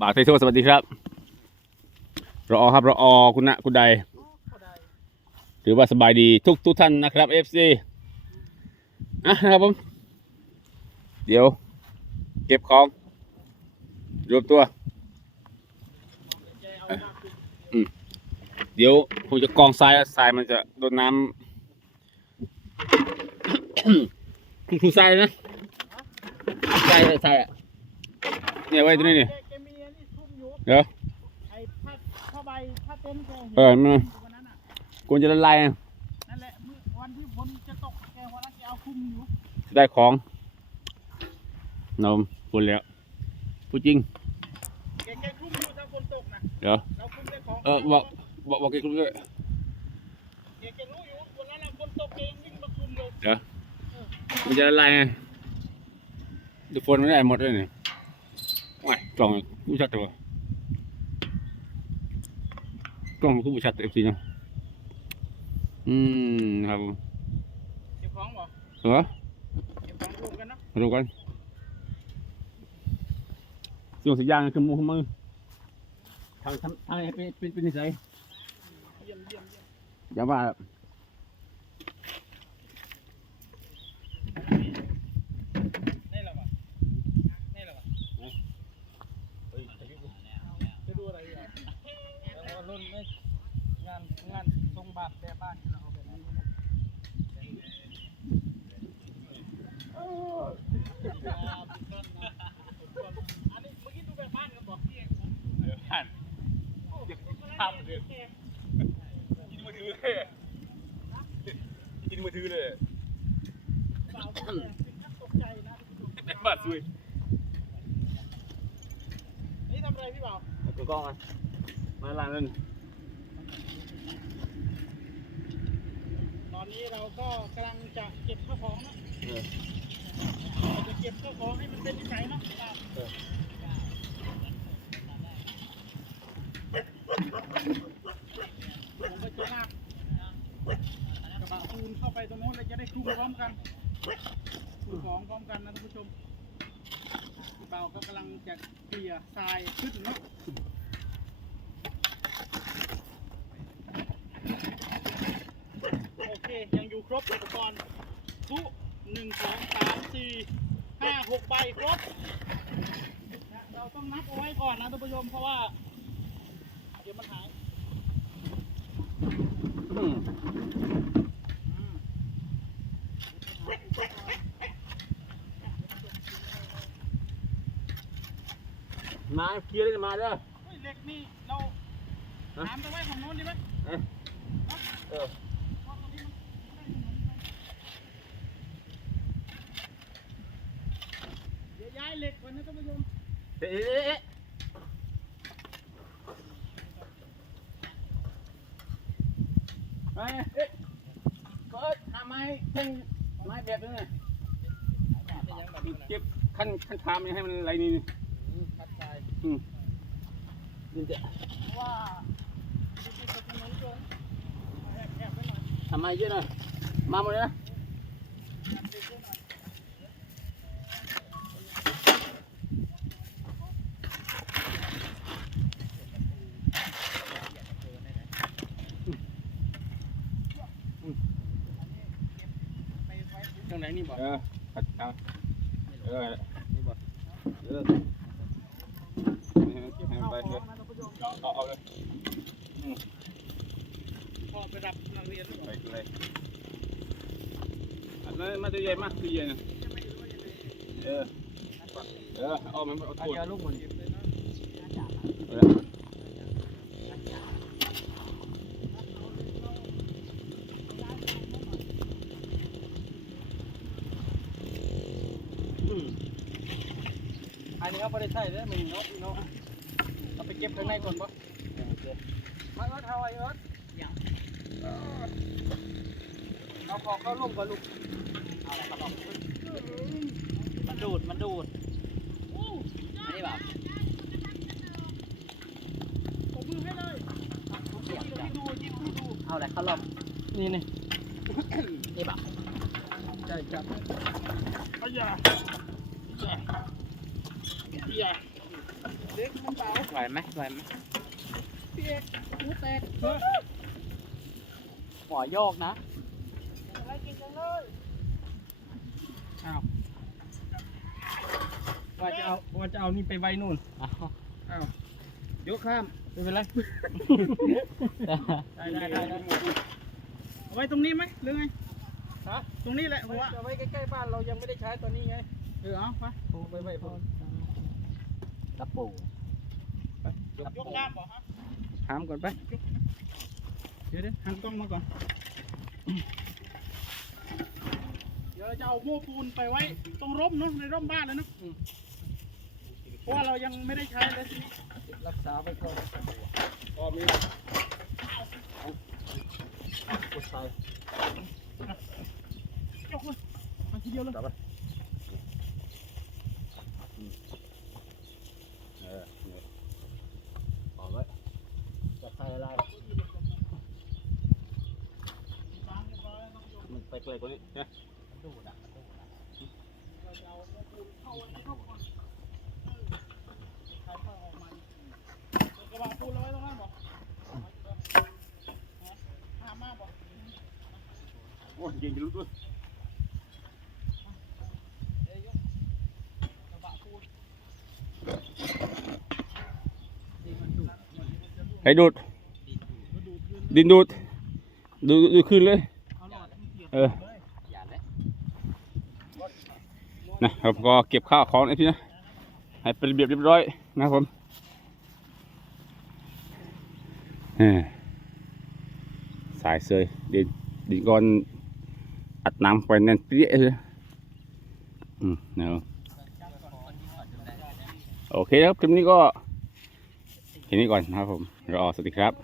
บาวไทโซสวัสดีครับรอครับรอคุณนะคุณใดถือว่าสบายดีทุกทุกท่านนะครับ FC อะนะครับผม เดี๋ยว เก็บของ รวมตัว เดี๋ยวผมจะกองทรายทรายมันจะโดนน้ำคือทรายนะทรายทรายอะเนี่ยไว้ตรงนี้นี่แเดี๋ยวไอ้ผ้าผ้าใบผ้าเต็นท์แกเห็นเออมันอยู่วันนั้นน่ะควรจะละลายนะนั่นแหละมื้อวันที่ฝนจะตกแกวันนั้นแกเอาคลุมอยู่ได้ของนมพูดแล้วพูดจริง แกแกคลุมอยู่ถ้าฝนตกนะเดี๋ยว เราคลุมได้ของเออบอกบอกบอกแกคุณด้วยแกแกรู้อยู่วันนั้นน่ะฝนตกแกยังวิ่งมาคลุมเลยเดี๋ยวมันจะละลายไงดูฝนไม่ได้หมดเลยนี่ว้ายกล่องกูชัดตัว กล้องมันกูชัดเอฟซีเนาะอืมครับผมเก็บของบ่เหรอเก็บของรวมกันเนาะมาดูกันส่วนสัญญาณคือมือมือทำทำทำให้เป็นเป็นเป็นนิสัยเยี่ยมเยี่ยมเยี่ยมอย่าว่า นี่แหละวะนี่แหละวะจะดูอะไรอะแล้วรุ่นไม่งานงานทรงบาทแบบบ้านเราเอาแบบนี้นอันนี้เมื่อกี้ดูแบบบ้านกันบอกพี่เองผมผ่านภาพเลยกินมือถือเลยกินมือถือเลยเปล่าผมเนี่ยเป็นนักตกใจนะแบบบ้าสุยนี่ทำอะไรพี่เปล่ากูกล้องอะมาล้างเล่นต อนนี้เราก็กำลังจะเก็บข้าวของนะเราจะเก็บข้าวของให้มันเป็นนิสัยเนาะผมก็จะลากกระบะปูนเข้าไปตรงโน้นแล้วจะได้คลุมพร้อมกันคลุมของพร้อมกันนะท่านผู้ชมพี่เบาก็กำลังจะเกลี่ยทรายขึ้นเนาะ โอเค ยังอยู่ ครบอุปกรณ์ทุหนึ่งสองสามสี่ห้าหกใบครบนะเราต้องนับเอาไว้ก่อนนะท่านผู้ชมเพราะว่า เดี๋ยวมันหายอืมมาเคลียร์เลยมาเด้อเฮ้ยเหล็กนี่เราฮะถามไปไว้ของโน้นดีไหม เออเออ เพราะตรงนี้มันไม่ได้ถนนไปเดี๋ยวย้ายเหล็กก่อนนะท่านผู้ชม เอ๊ะเอ๊ะเอ๊ะ ไปเอ๊ะเปิดทำไมเป็นไม้แบบนี้ไงเก็บขั้นขั้นทามให้มันอะไรนี่คัดทรายอืมนี่จะเพราะว่าที่เป็นถนนโจอบทำไมเยอะหน่อยมาหมดเลยนะ แอบไปไว้หน่อย ไปไว้ ตรง ไหนนี่บอกเออขัดเอาเออนี่บอกเออให้มันให้มันไปเลยเอาเอาเอาเลยพ่อไปรับนักเรียนหรือเปไปล่าเลยอันนั้นมันจะใหญ่มากคือใหญ่นะเออเออเอามันเอาตัวลูกมันเออ อันนี้เขาไม่ได้ใช่เลยมึงเนาะพี่เนาะเอาไปเก็บข้างในก่อนปะมาเอิร์ธเอาไอ้เอิร์ธเอาของเข้าร่มก่อนลูกเอาอะไรครับมันดูด มันดูดอันนี้แบบผมมือให้เลยผมเสียบดูยิ้มดูเอาอะไรเข้ารอบนี่นี่นี่แบบ ใช่จับอ้ยาอ้ยาเด็กมันเบาไหวไหมไหวไหมพี่เอกหูแตกเออหัวโยกนะอะไรกินกันเลยอ้าวว่าจะเอาว่าจะเอานี่ไปไว้นู่นอ้าวอ้าวยกข้ามไม่เป็นไรได้ได้ได้ได้เอาไว้ตรงนี้ไหมหรือไง ฮะตรงนี้แหละผมว่าจะไว้ใกล้ๆบ้านเรายังไม่ได้ใช้ตอนนี้ไงเออเอาไปโอ้ไปไปพอตะปูไปยกยกล่ามบ่ฮะหามก่อนไป เดี๋ยวเดี๋ยวหันกล้องมาก่อน เดี๋ยวเราจะเอาโม้ปูนไปไว้ ตรงร่มเนาะในร่มบ้านเลยเนาะเพราะว่าเรายังไม่ได้ใช้เลยทีนี้รักษาไปก่อนพอมีเอากดใส่ ยกเลยมาทีเดียวเลยไว้จะใส่อะไรางเรียอยแล้วน้องโยมมันไปไกลกว่านี้นะดูดอะดูดอะ เราจะเอาโม้ปูนเข้าไว้ในร่มก่อนเออใครค่อยออกมาอีกทีเอากระบะปูนเราไว้ตรงนั้นบ่ฮะห้ามมากบ่ โอ้ยยิงรู้ด้วยให้ดูด ดินดูด ดูดูขึ้นเลย เออนะครับก็เก็บข้าวของไอ้พี่นะ ให้เป็นระเบียบเรียบร้อยนะครับผมสายเซยดินดินก้อน อัดน้ำไปแน่นเปี้ยเลยอืมนะโอเคครับคลิปนี้ก็แค่นี้ก่อนนะครับผมรอสวัสดีครับ